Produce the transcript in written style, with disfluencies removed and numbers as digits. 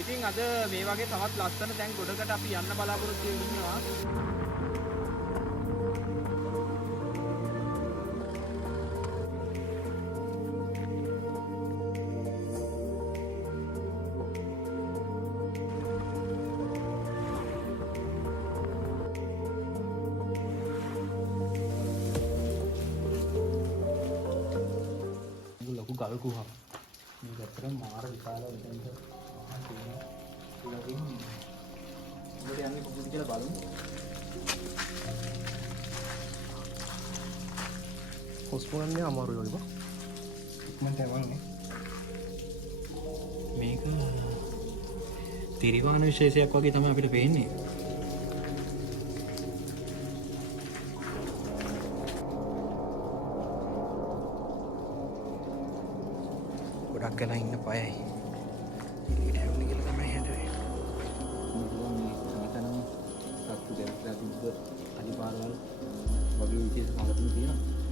ඉතින් අද මේ වගේ තවත් ලස්සන තැන් ගොඩකට අපි යන්න බලාපොරොත්තු වෙනවා. ලොකු ගල් ගුහාවක්. මේක ඇත්තටම මාර විශාල වෙනද මහා තියෙනවා. ඒකකින් උඩට යන්නේ කොහොමද කියලා බලමු. හොස්ප ගන්න අමාරුයි වගේ බා. ඉක්මනට යවන්නේ. මේක තිරිවාන විශේෂයක් වගේ තමයි අපිට පේන්නේ. ගොඩක් වෙලා ඉන්න පයයි. එළියට ඇවිල්ලා කියලා තමයි හිතුවේ. මේකම සත්තු දෙවිලා තිබ්බ අනිපාරවල් වගේ විශේෂ සමතුලිත තියෙනවා.